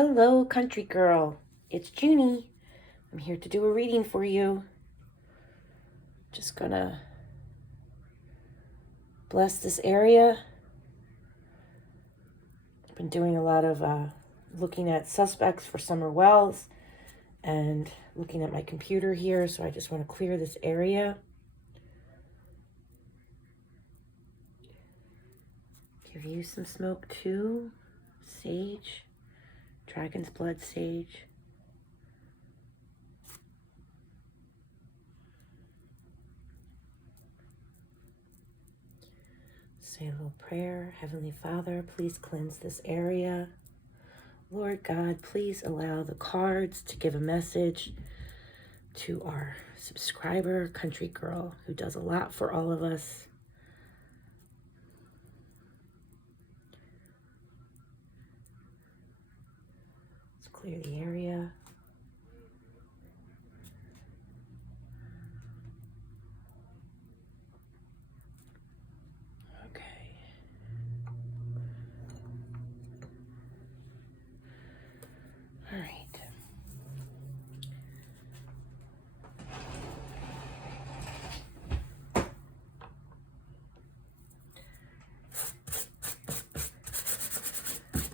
Hello, country girl. It's Junie. I'm here to do a reading for you. Just gonna bless this area. I've been doing a lot of looking at suspects for Summer Wells and looking at my computer here, so I just want to clear this area. Give you some smoke too. Sage. Dragon's blood sage. Say a little prayer. Heavenly Father, please cleanse this area. Lord God, please allow the cards to give a message to our subscriber, Country Girl, who does a lot for all of us. Let's clear the area. All right.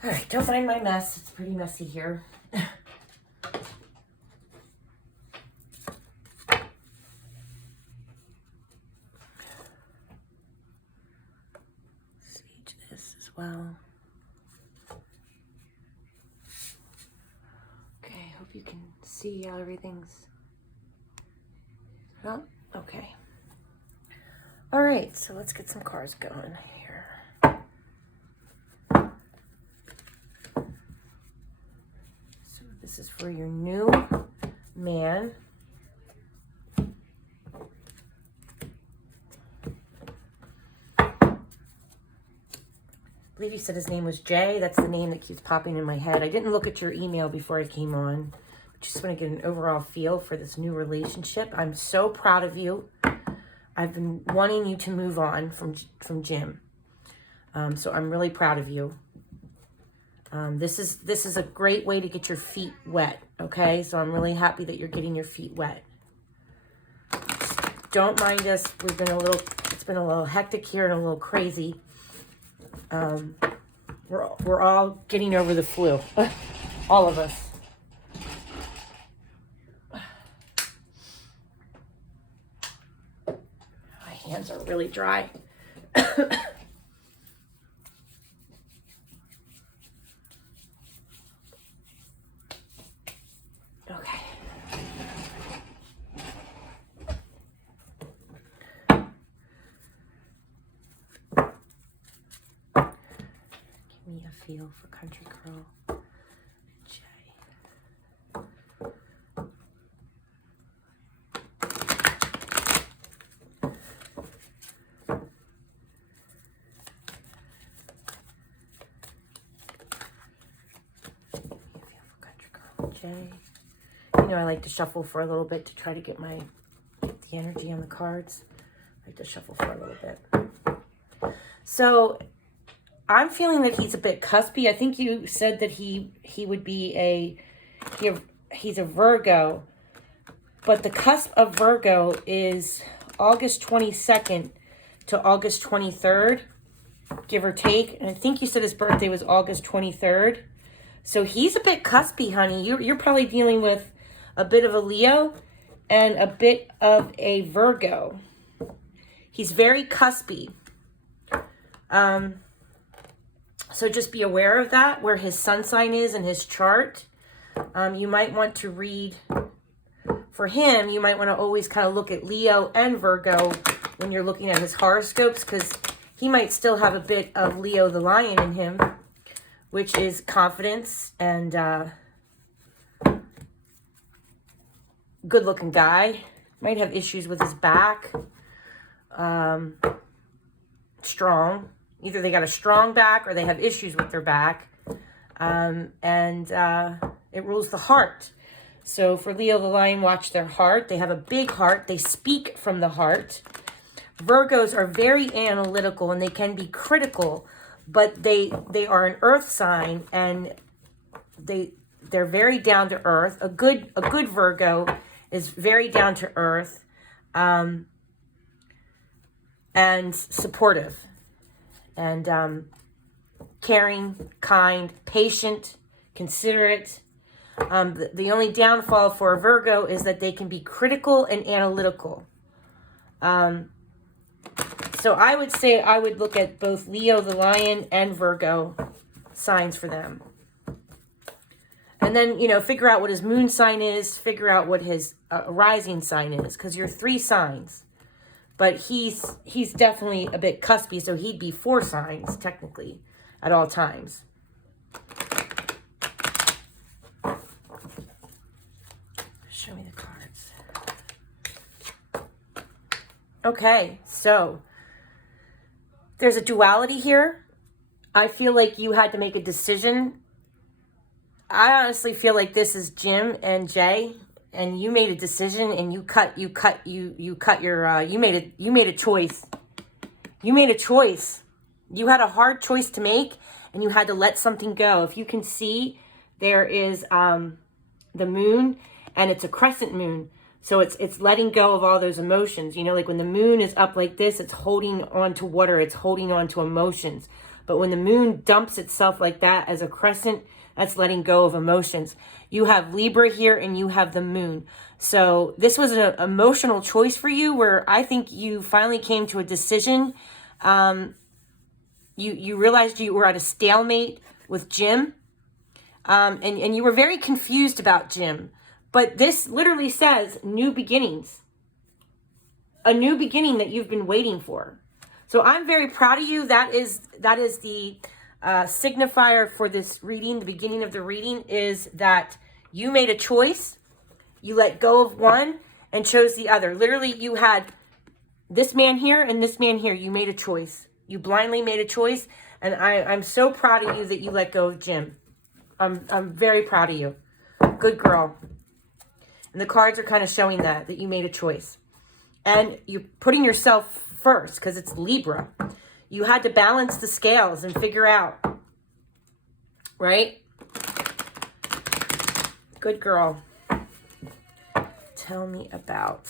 All right, don't mind my mess. It's pretty messy here. Sage this as well. Hope you can see how everything's well. Okay. All right, so let's get some cards going here. So this is for your new man. I believe you said his name was Jay. That's the name that keeps popping in my head. I didn't look at your email before I came on. Just want to get an overall feel for this new relationship. I'm so proud of you. I've been wanting you to move on from Jim. So I'm really proud of you. This is a great way to get your feet wet. Okay, so I'm really happy that you're getting your feet wet. Don't mind us. It's been a little hectic here and a little crazy. We're all getting over the flu. All of us. My hands are really dry. Okay. Give me a feel for Country Girl. Jay. You know, I like to shuffle for a little bit to try to get the energy on the cards. I like to shuffle for a little bit. So I'm feeling that he's a bit cuspy. I think you said that he would be he's a Virgo, but the cusp of Virgo is August 22nd to August 23rd, give or take. And I think you said his birthday was August 23rd. So he's a bit cuspy, honey. You're probably dealing with a bit of a Leo and a bit of a Virgo. He's very cuspy. So just be aware of that, where his sun sign is in his chart. You might want to read, for him, you might want to always kind of look at Leo and Virgo when you're looking at his horoscopes, because he might still have a bit of Leo the lion in him, which is confidence and good-looking guy. Might have issues with his back. Strong. Either they got a strong back or they have issues with their back. It rules the heart. So for Leo the lion, watch their heart. They have a big heart. They speak from the heart. Virgos are very analytical and they can be critical, but they are an earth sign, and they're very down to earth. A good Virgo is very down to earth, and supportive, and caring, kind, patient, considerate. The only downfall for a Virgo is that they can be critical and analytical. So I would say I would look at both Leo the Lion and Virgo signs for them. And then, figure out what his moon sign is, figure out what his rising sign is, because you're 3 signs. But he's definitely a bit cuspy, so he'd be 4 signs, technically, at all times. Show me the cards. Okay, so there's a duality here. I feel like you had to make a decision. I honestly feel like this is Jim and Jay, and you made a decision, and you made a choice. You made a choice. You had a hard choice to make, and you had to let something go. If you can see, there is the moon, and it's a crescent moon. So it's letting go of all those emotions. Like when the moon is up like this, it's holding on to water. It's holding on to emotions. But when the moon dumps itself like that as a crescent, that's letting go of emotions. You have Libra here and you have the moon. So this was an emotional choice for you where I think you finally came to a decision. You realized you were at a stalemate with Jim. And you were very confused about Jim. But this literally says new beginnings. A new beginning that you've been waiting for. So I'm very proud of you. That is the signifier for this reading. The beginning of the reading is that you made a choice. You let go of one and chose the other. Literally, you had this man here and this man here. You made a choice. You blindly made a choice. And I'm so proud of you that you let go of Jim. I'm very proud of you. Good girl. And the cards are kind of showing that you made a choice. And you're putting yourself first because it's Libra. You had to balance the scales and figure out, right? Good girl. Tell me about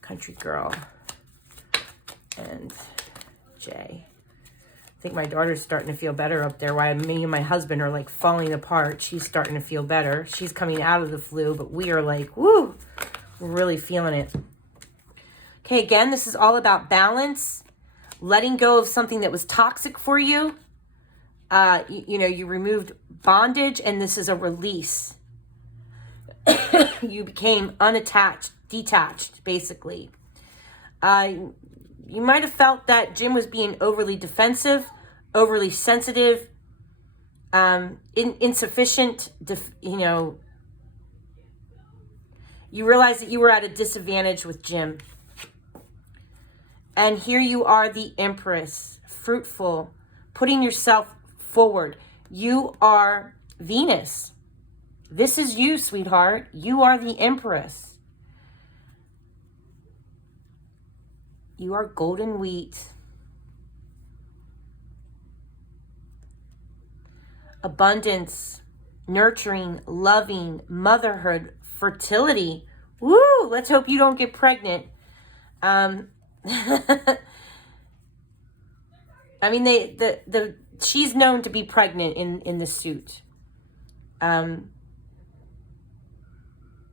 Country Girl and Jay. I think my daughter's starting to feel better up there. While me and my husband are like falling apart, she's starting to feel better. She's coming out of the flu, but we are like, woo, we're really feeling it. Okay, again, this is all about balance, letting go of something that was toxic for you. You removed bondage, and this is a release. You became unattached, detached, basically. You might have felt that Jim was being overly defensive, overly sensitive, insufficient. You realized that you were at a disadvantage with Jim. And here you are, the Empress, fruitful, putting yourself forward. You are Venus. This is you, sweetheart. You are the Empress. You are golden wheat. Abundance, nurturing, loving, motherhood, fertility. Woo! Let's hope you don't get pregnant. I mean, she's known to be pregnant in the suit.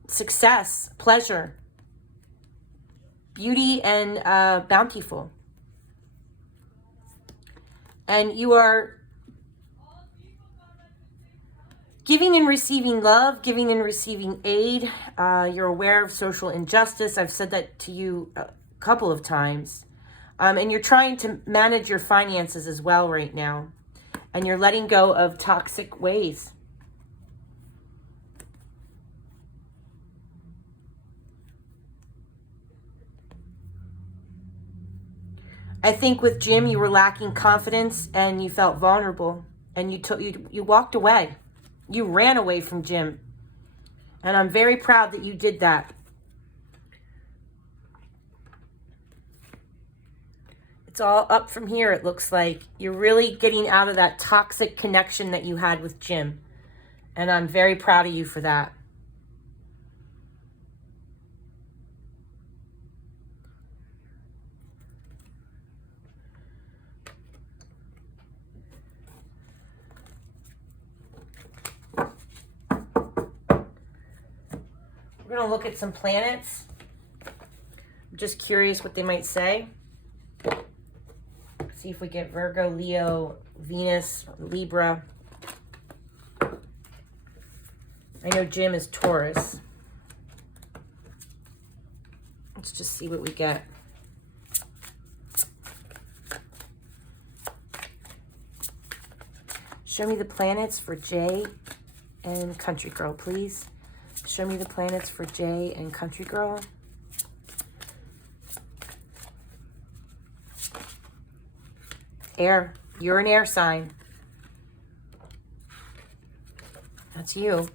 Success, pleasure, beauty, and bountiful. And you are giving and receiving love, giving and receiving aid. You're aware of social injustice. I've said that to you a couple of times. And you're trying to manage your finances as well right now. And you're letting go of toxic ways. I think with Jim, you were lacking confidence and you felt vulnerable. And you walked away. You ran away from Jim. And I'm very proud that you did that. It's all up from here, it looks like. You're really getting out of that toxic connection that you had with Jim. And I'm very proud of you for that. We're going to look at some planets. I'm just curious what they might say. See if we get Virgo, Leo, Venus, Libra. I know Jim is Taurus. Let's just see what we get. Show me the planets for Jay and Country Girl, please. Show me the planets for Jay and Country Girl. Air. You're an air sign. That's you.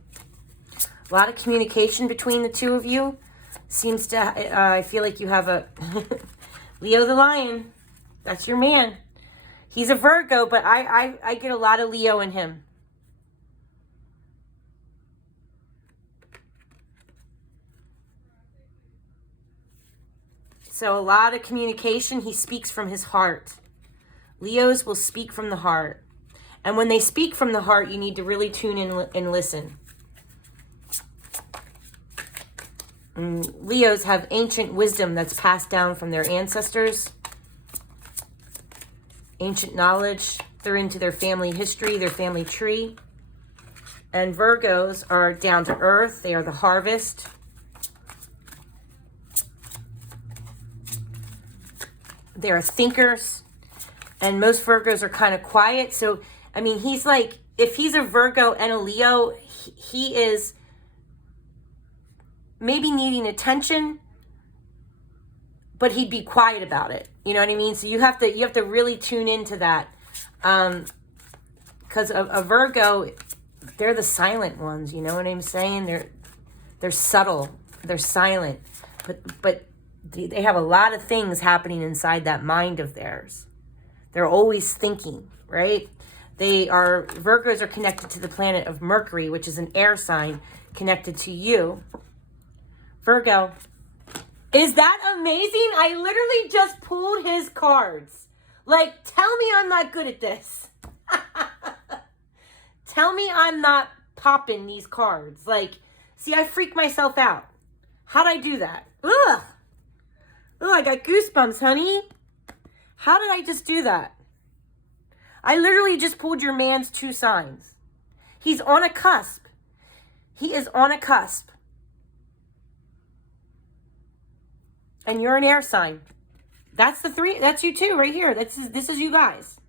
A lot of communication between the two of you. Seems to, I feel like you have a Leo the Lion. That's your man. He's a Virgo, but I get a lot of Leo in him. So a lot of communication. He speaks from his heart. Leos will speak from the heart. And when they speak from the heart, you need to really tune in and listen. Leos have ancient wisdom that's passed down from their ancestors. Ancient knowledge. They're into their family history, their family tree. And Virgos are down to earth. They are the harvest. They're thinkers. And most Virgos are kind of quiet. So, I mean, he's like, if he's a Virgo and a Leo, he is maybe needing attention, but he'd be quiet about it. You know what I mean? So you have to really tune into that. Because a Virgo, they're the silent ones. You know what I'm saying? They're subtle. They're silent. But they have a lot of things happening inside that mind of theirs. They're always thinking, right? Virgos are connected to the planet of Mercury, which is an air sign connected to you. Virgo. Is that amazing? I literally just pulled his cards. Like, tell me I'm not good at this. Tell me I'm not popping these cards. Like, see, I freak myself out. How'd I do that? Ugh. Oh, I got goosebumps, honey. How did I just do that? I literally just pulled your man's 2 signs. He's on a cusp. He is on a cusp. And you're an air sign. That's the 3. That's you too, right here. This is you guys.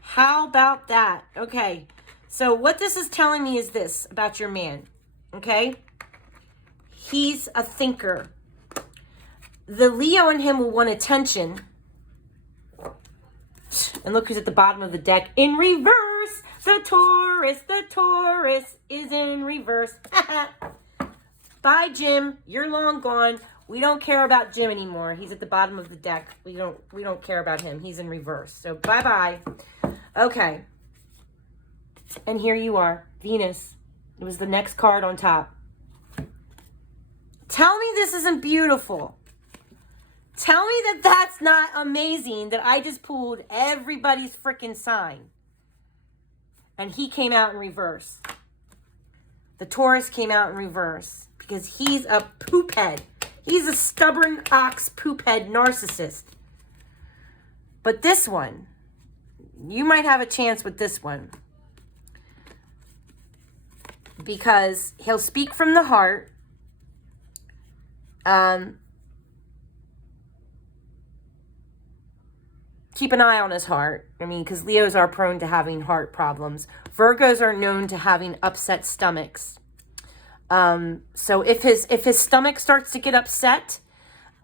How about that? Okay. So what this is telling me is this about your man. Okay? He's a thinker. The Leo in him will want attention. And look who's at the bottom of the deck in reverse. The Taurus is in reverse. Bye, Jim. You're long gone. We don't care about Jim anymore. He's at the bottom of the deck. We don't care about him. He's in reverse. So bye-bye. Okay. And here you are, Venus. It was the next card on top. Tell me this isn't beautiful. Tell me that that's not amazing that I just pulled everybody's freaking sign. And he came out in reverse. The Taurus came out in reverse because he's a poop head. He's a stubborn ox poop head narcissist. But this one, you might have a chance with this one. Because he'll speak from the heart. Keep an eye on his heart. I mean, because Leos are prone to having heart problems. Virgos are known to having upset stomachs. So if his stomach starts to get upset,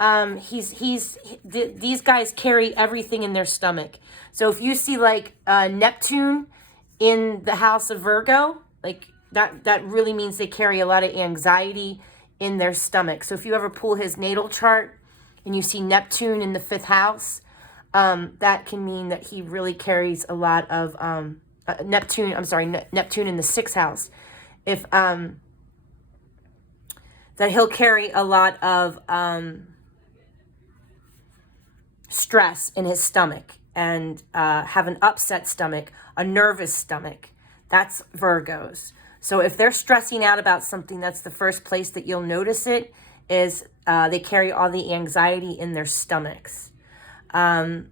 these guys carry everything in their stomach. So if you see like Neptune in the house of Virgo, like that really means they carry a lot of anxiety in their stomach. So if you ever pull his natal chart and you see Neptune in the 5th house, that can mean that he really carries a lot of Neptune in the 6th house if that he'll carry a lot of stress in his stomach and have an upset stomach, a nervous stomach. That's Virgos. So if they're stressing out about something, that's the first place that you'll notice it, is they carry all the anxiety in their stomachs. You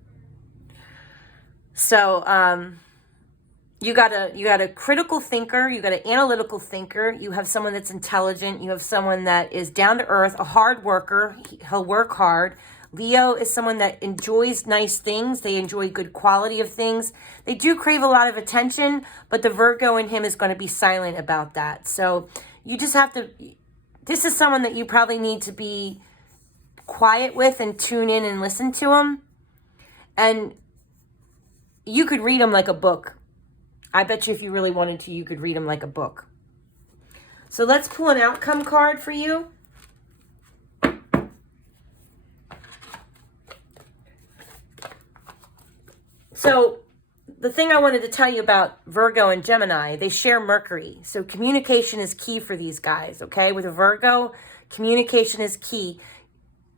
got a critical thinker, you got an analytical thinker, you have someone that's intelligent, you have someone that is down to earth, a hard worker, he'll work hard. Leo is someone that enjoys nice things. They enjoy good quality of things. They do crave a lot of attention, but the Virgo in him is going to be silent about that. So you just have to, this is someone that you probably need to be quiet with and tune in and listen to him. And you could read him like a book. I bet you if you really wanted to, you could read him like a book. So let's pull an outcome card for you. So the thing I wanted to tell you about Virgo and Gemini, they share Mercury. So communication is key for these guys, okay? With a Virgo, communication is key.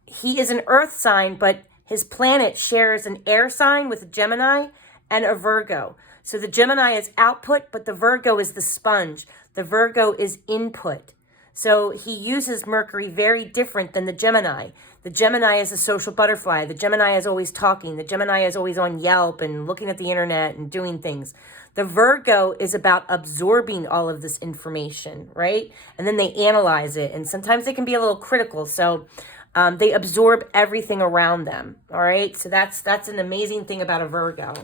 He is an earth sign, but his planet shares an air sign with a Gemini and a Virgo. So the Gemini is output, but the Virgo is the sponge. The Virgo is input. So he uses Mercury very different than the Gemini. The Gemini is a social butterfly. The Gemini is always talking. The Gemini is always on Yelp and looking at the internet and doing things. The Virgo is about absorbing all of this information, right? And then they analyze it. And sometimes they can be a little critical. So they absorb everything around them, all right? So that's an amazing thing about a Virgo.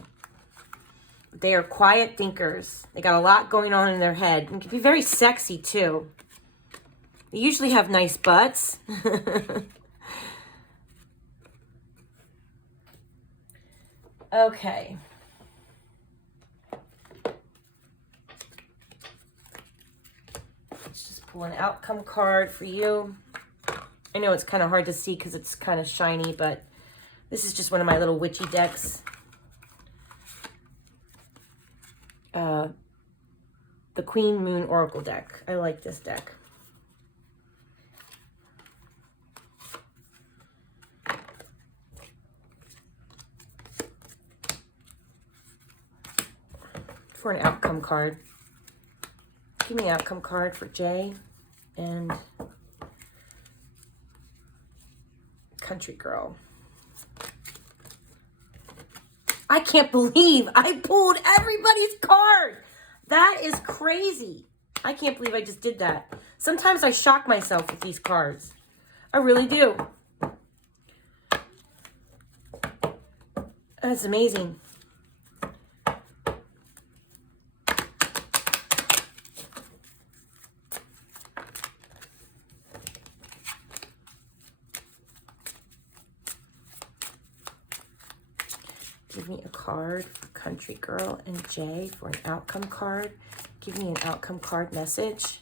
They are quiet thinkers. They got a lot going on in their head. And can be very sexy, too. They usually have nice butts. Okay. Let's just pull an outcome card for you. I know it's kind of hard to see because it's kind of shiny, but this is just one of my little witchy decks. The Queen Moon Oracle deck. I like this deck. For an outcome card. Give me an outcome card for Jay and Country Girl. I can't believe I pulled everybody's card. That is crazy. I can't believe I just did that. Sometimes I shock myself with these cards. I really do. That's amazing. Give me a card for Country Girl and Jay for an outcome card. Give me an outcome card message.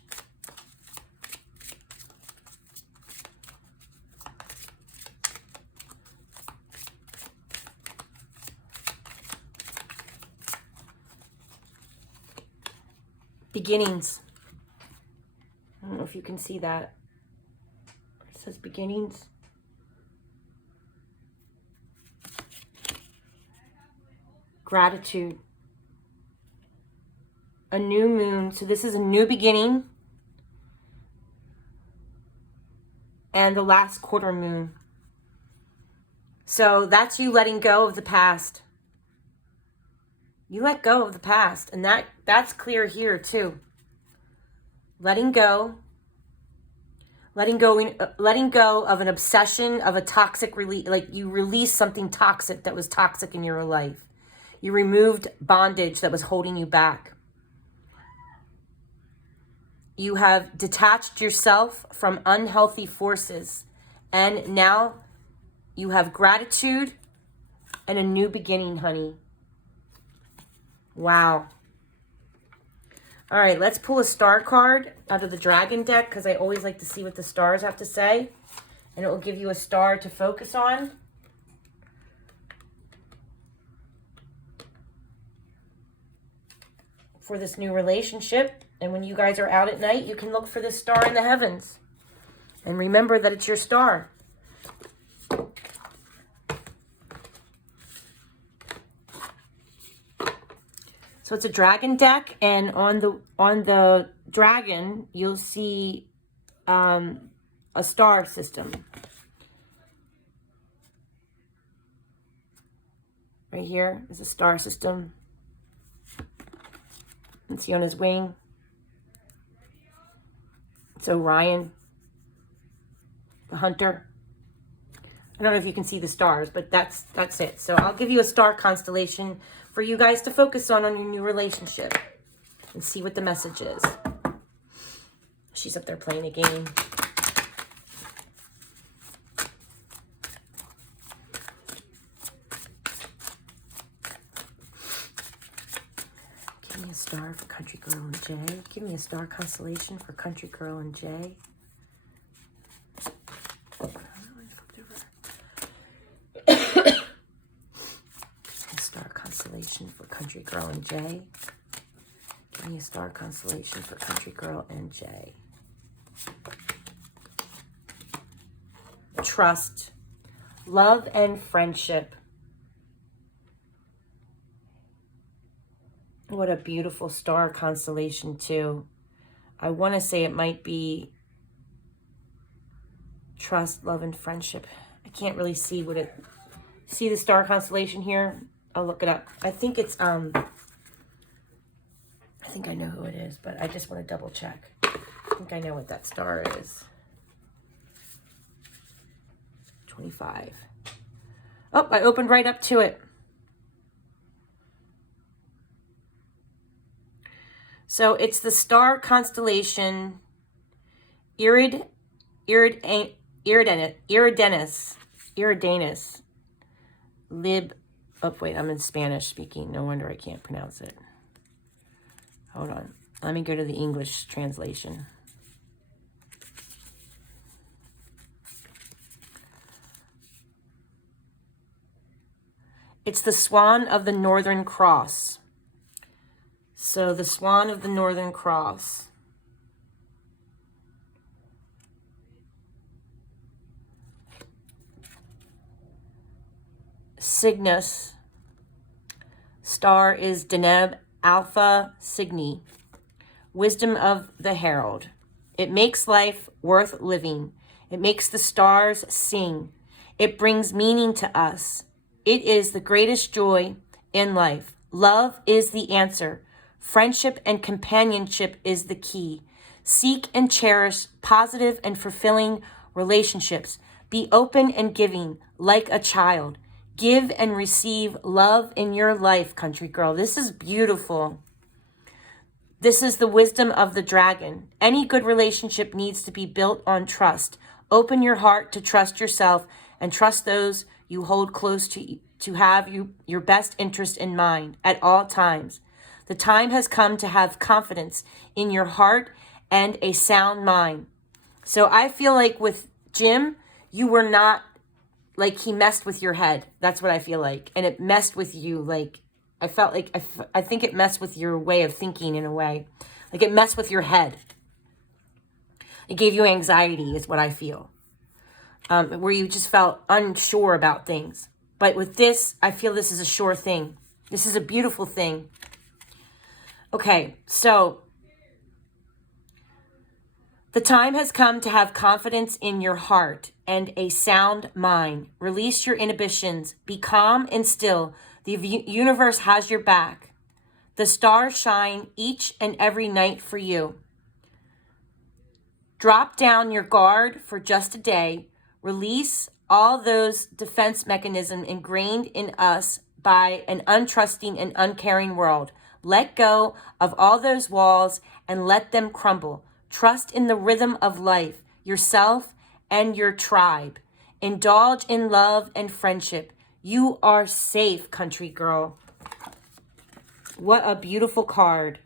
Beginnings. I don't know if you can see that. It says beginnings. Gratitude. A new moon. So this is a new beginning. And the last quarter moon. So that's you letting go of the past. You let go of the past. And that's clear here too. Letting go. Letting go of an obsession, of a toxic release. Like you released something toxic that was toxic in your life. You removed bondage that was holding you back. You have detached yourself from unhealthy forces. And now you have gratitude and a new beginning, honey. Wow. All right, let's pull a star card out of the dragon deck because I always like to see what the stars have to say. And it will give you a star to focus on. For this new relationship. And when you guys are out at night, you can look for this star in the heavens. And remember that it's your star. So it's a dragon deck, and on the dragon, you'll see a star system. Right here is a star system. You can see on his wing. It's Orion, the hunter. I don't know if you can see the stars, but that's it. So I'll give you a star constellation for you guys to focus on your new relationship and see what the message is. She's up there playing a game. Give me a star for Country Girl and Jay. Give me a star constellation for Country Girl and Jay. For Country Girl and Jay. Give me a star constellation for Country Girl and Jay. Trust, love, and friendship. What a beautiful star constellation too. I want to say it might be trust, love, and friendship. I can't really see what it... See the star constellation here? I'll look it up. I think it's, I think I know who it is, but I just want to double check. I think I know what that star is. 25. Oh, I opened right up to it. So it's the star constellation Eridanus. Oh, wait, I'm in Spanish speaking. No wonder I can't pronounce it. Hold on. Let me go to the English translation. It's the Swan of the Northern Cross. So the Swan of the Northern Cross. Cygnus. Star is Deneb Alpha Cygni. Wisdom of the Herald. It makes life worth living. It makes the stars sing. It brings meaning to us. It is the greatest joy in life. Love is the answer. Friendship and companionship is the key. Seek and cherish positive and fulfilling relationships. Be open and giving like a child. Give and receive love in your life, Country Girl. This is beautiful. This is the wisdom of the dragon. Any good relationship needs to be built on trust. Open your heart to trust yourself and trust those you hold close to have your best interest in mind at all times. The time has come to have confidence in your heart and a sound mind. So I feel like with Jim, you were not, like, he messed with your head. That's what I feel like. And it messed with you. Like, I felt like, I think it messed with your way of thinking in a way. Like, it messed with your head. It gave you anxiety is what I feel. Where you just felt unsure about things. But with this, I feel this is a sure thing. This is a beautiful thing. Okay, so the time has come to have confidence in your heart and a sound mind. Release your inhibitions. Be calm and still. The universe has your back. The stars shine each and every night for you. Drop down your guard for just a day. Release all those defense mechanisms ingrained in us by an untrusting and uncaring world. Let go of all those walls and let them crumble. Trust in the rhythm of life, yourself and your tribe. Indulge in love and friendship. You are safe, Country Girl. What a beautiful card.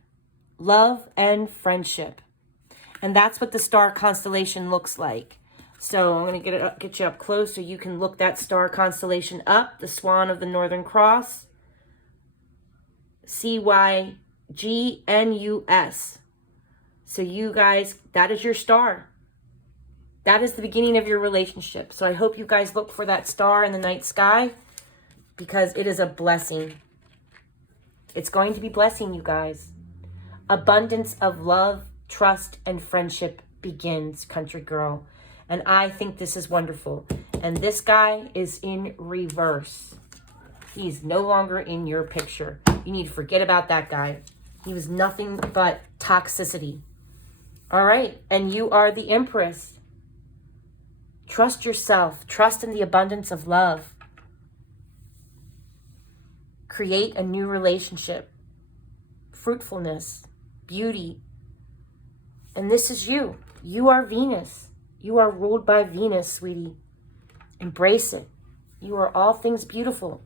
Love and friendship. And that's what the star constellation looks like. So I'm going to get you up close so you can look that star constellation up. The Swan of the Northern Cross. Cygnus. So you guys, that is your star. That is the beginning of your relationship. So I hope you guys look for that star in the night sky, because it is a blessing. It's going to be blessing you guys. Abundance of love, trust, and friendship begins, country girl. And I think this is wonderful. And this guy is in reverse. He's no longer in your picture. You need to forget about that guy. He was nothing but toxicity. All right. And you are the Empress. Trust yourself. Trust in the abundance of love. Create a new relationship. Fruitfulness. Beauty. And this is you. You are Venus. You are ruled by Venus, sweetie. Embrace it. You are all things beautiful.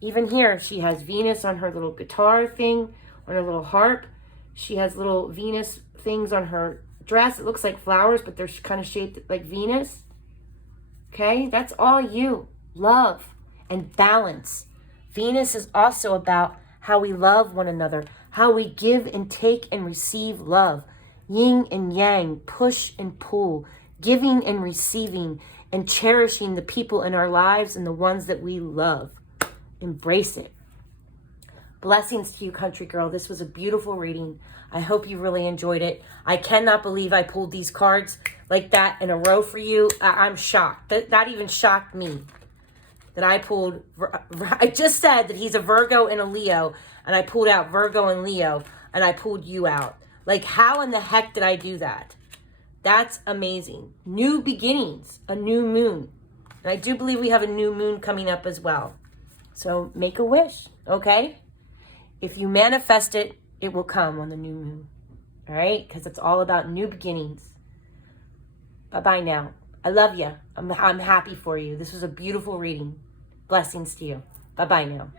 Even here, she has Venus on her little guitar thing, on her little harp. She has little Venus things on her dress. It looks like flowers, but they're kind of shaped like Venus. Okay, that's all you. Love and balance. Venus is also about how we love one another, how we give and take and receive love. Yin and yang, push and pull, giving and receiving, and cherishing the people in our lives and the ones that we love. Embrace it. Blessings to you, country girl. This was a beautiful reading. I hope you really enjoyed it. I cannot believe I pulled these cards like that in a row for you. I'm shocked. That even shocked me. That I pulled, I just said that he's a Virgo and a Leo, and I pulled out Virgo and Leo, and I pulled you out. Like, how in the heck did I do that? That's amazing. New beginnings, a new moon. And I do believe we have a new moon coming up as well. So make a wish, okay? If you manifest it, it will come on the new moon. All right? Because it's all about new beginnings. Bye-bye now. I love you. I'm happy for you. This was a beautiful reading. Blessings to you. Bye-bye now.